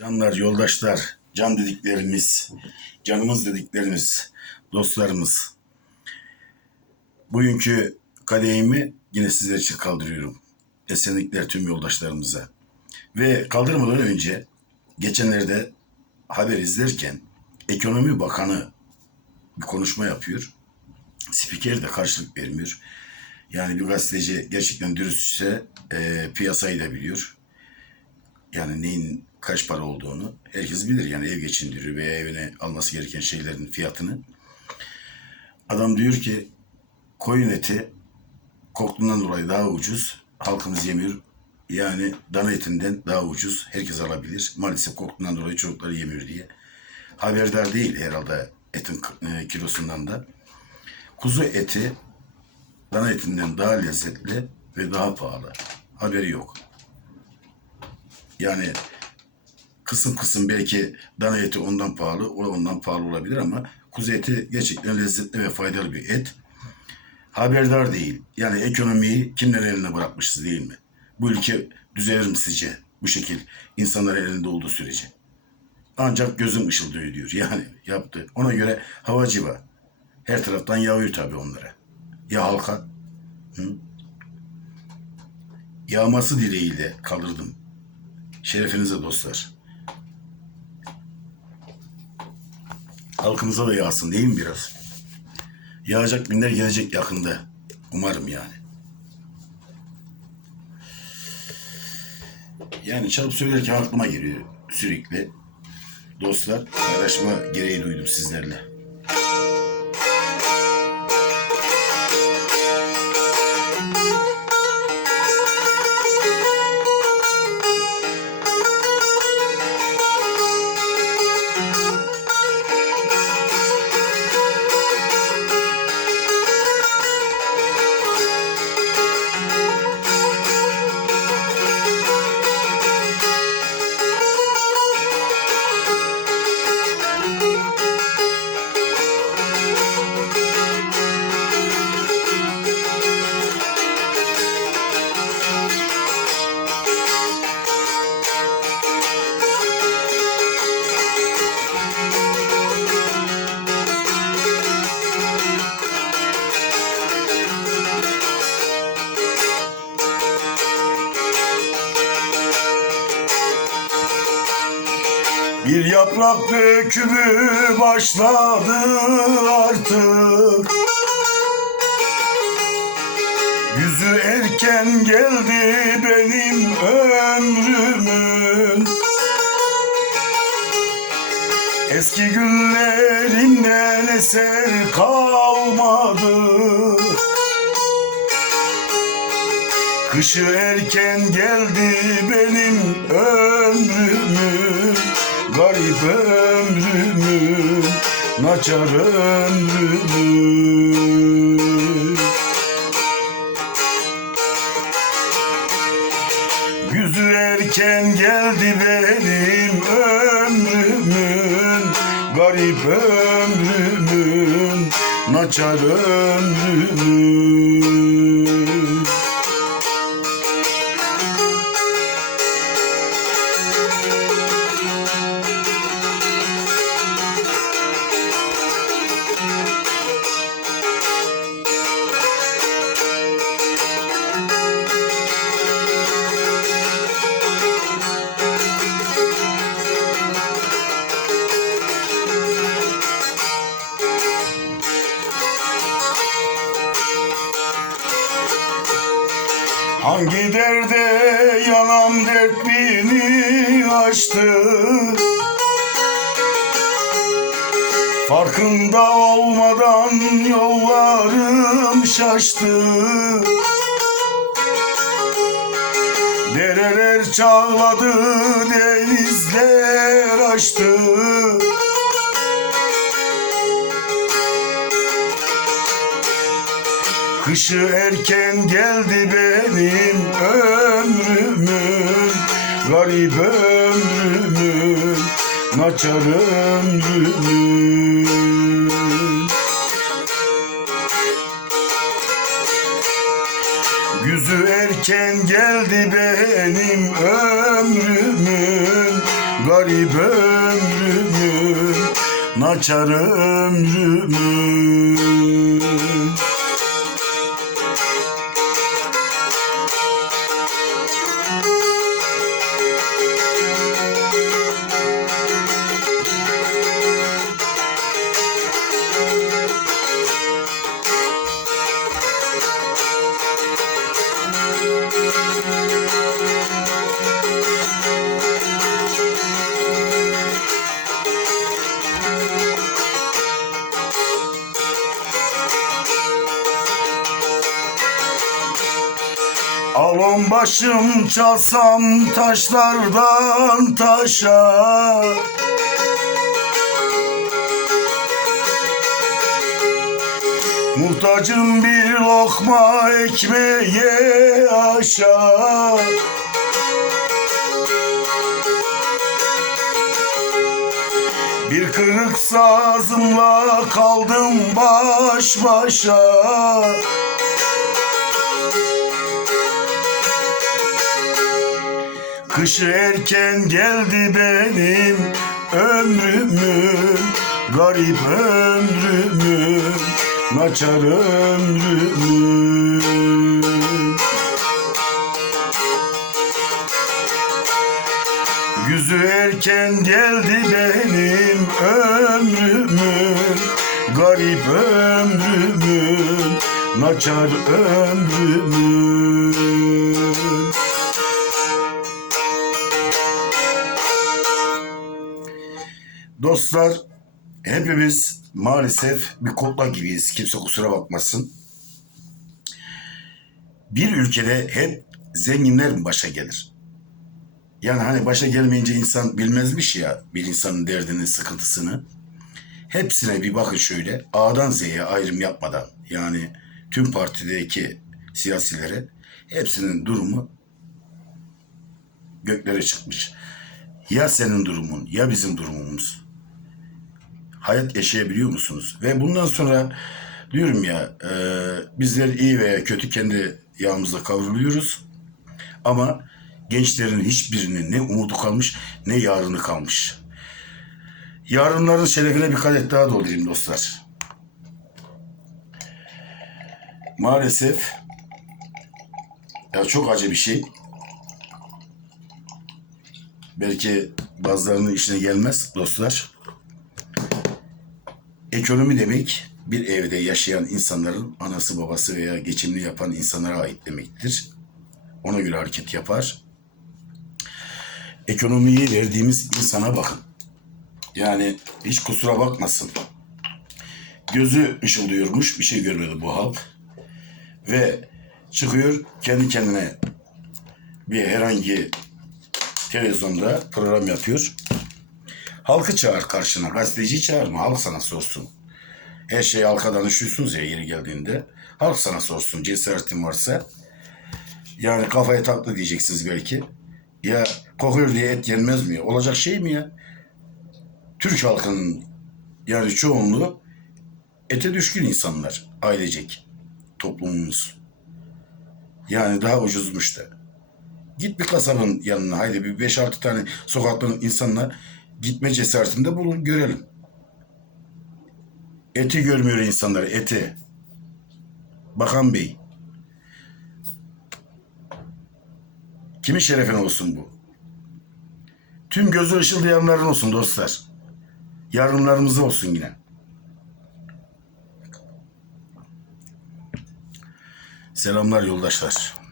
Canlar, yoldaşlar, can dediklerimiz, canımız dediklerimiz, dostlarımız. Bugünkü kadehimi yine sizler için kaldırıyorum. Esenlikler tüm yoldaşlarımıza. Ve kaldırmadan önce geçenlerde haber izlerken Ekonomi Bakanı bir konuşma yapıyor. Spiker de karşılık vermiyor. Yani bir gazeteci gerçekten dürüstse e, piyasayı da biliyor. Yani neyin kaç para olduğunu herkes bilir. Yani ev geçindiriyor veya evine alması gereken şeylerin fiyatını. Adam diyor ki koyun eti koktuğundan dolayı daha ucuz. Halkımız yemiyor. Yani dana etinden daha ucuz. Herkes alabilir. Maalesef koktuğundan dolayı çocukları yemiyor diye. Haberdar değil herhalde etin e, kilosundan da. Kuzu eti dana etinden daha lezzetli ve daha pahalı. Haberi yok. Yani kısım kısım belki dana eti ondan pahalı, o ondan pahalı olabilir ama kuzu eti gerçekten lezzetli ve faydalı bir et. Haberdar değil. Yani ekonomiyi kimlerin eline bırakmışız değil mi? Bu ülke düzelir mi sizce? Bu şekil insanlar elinde olduğu sürece. Ancak gözüm ışıldıyor diyor. Yani yaptı. Ona göre havacı var. Her taraftan yağıyor tabii onlara. Ya halka? Hı? Yağması dileğiyle kaldırdım. Şerefinize dostlar. Halkımıza da yağsın değil mi biraz? Yağacak günler gelecek yakında. Umarım yani. Yani çalıp söylerken aklıma geliyor sürekli. Dostlar paylaşma gereği duydum sizlerle. Bir yaprak dökümü başladı artık. Yüzü erken geldi benim ömrümün. Eski günlerimden eser kalmadı. Kışı erken geldi benim ömrümün Garip ömrümün Naçar ömrümün. Yüzü erken geldi benim ömrümün. Garip ömrümün Naçar ömrümün Hangi derde yanam dert beni açtı Farkında olmadan yollarım şaştı. Dereler çağladı, denizler açtı Kışı erken geldi benim ömrümün Garip ömrümün Naçar ömrümün. Güzü erken geldi benim ömrümün garip ömrümün Naçar ömrümün başım çalsam taşlardan taşa. Muhtacım bir lokma ekmeğe aşağı Bir kırık sazımla kaldım baş başa Kış erken geldi benim ömrümün Garip ömrümün Naçar ömrümün Güzü erken geldi benim ömrümün Garip ömrümün Naçar ömrümün Dostlar hepimiz maalesef bir kukla gibiyiz. Kimse kusura bakmasın. Bir ülkede hep zenginler mi başa gelir? Yani hani başa gelmeyince insan bilmezmiş ya bir insanın derdini, sıkıntısını. Hepsine bir bakın şöyle A'dan Z'ye ayrım yapmadan yani tüm partideki siyasilere hepsinin durumu göklere çıkmış. Ya senin durumun ya bizim durumumuz. Hayat yaşayabiliyor musunuz? Ve bundan sonra diyorum ya e, bizler iyi veya kötü kendi yağımızda kavruluyoruz. Ama gençlerin hiçbirinin ne umudu kalmış ne yarını kalmış. Yarınların şerefine bir kadeh daha doldurayım dostlar. Maalesef ya çok acı bir şey. Belki bazılarının işine gelmez dostlar. Ekonomi demek bir evde yaşayan insanların anası babası veya geçimini yapan insanlara ait demektir. Ona göre hareket yapar. Ekonomiyi verdiğimiz insana bakın. Yani hiç kusura bakmasın. Gözü ışıldıyormuş bir şey görmedi bu halk. Ve çıkıyor kendi kendine bir herhangi televizyonda program yapıyor. Halkı çağır karşına. Gazeteciyi çağırma. Halk sana sorsun. Her şeyi halka danışıyorsunuz ya yeri geldiğinde. Halk sana sorsun cesaretin varsa. Yani kafaya taklı diyeceksiniz belki. Ya kokuyor diye et yenmez mi? Olacak şey mi ya? Türk halkının yani çoğunluğu ete düşkün insanlar. Ailecek. Toplumumuz. Yani daha ucuzmuş da. Git bir kasabın yanına. Haydi bir 5-6 tane sokaktan insanla gitme cesaretinde bulun görelim. Eti görmüyor insanlar eti. Bakan Bey. Kimin şerefine olsun bu? Tüm gözü ışıldayanların olsun dostlar. Yarınlarımızda olsun yine. Selamlar yoldaşlar.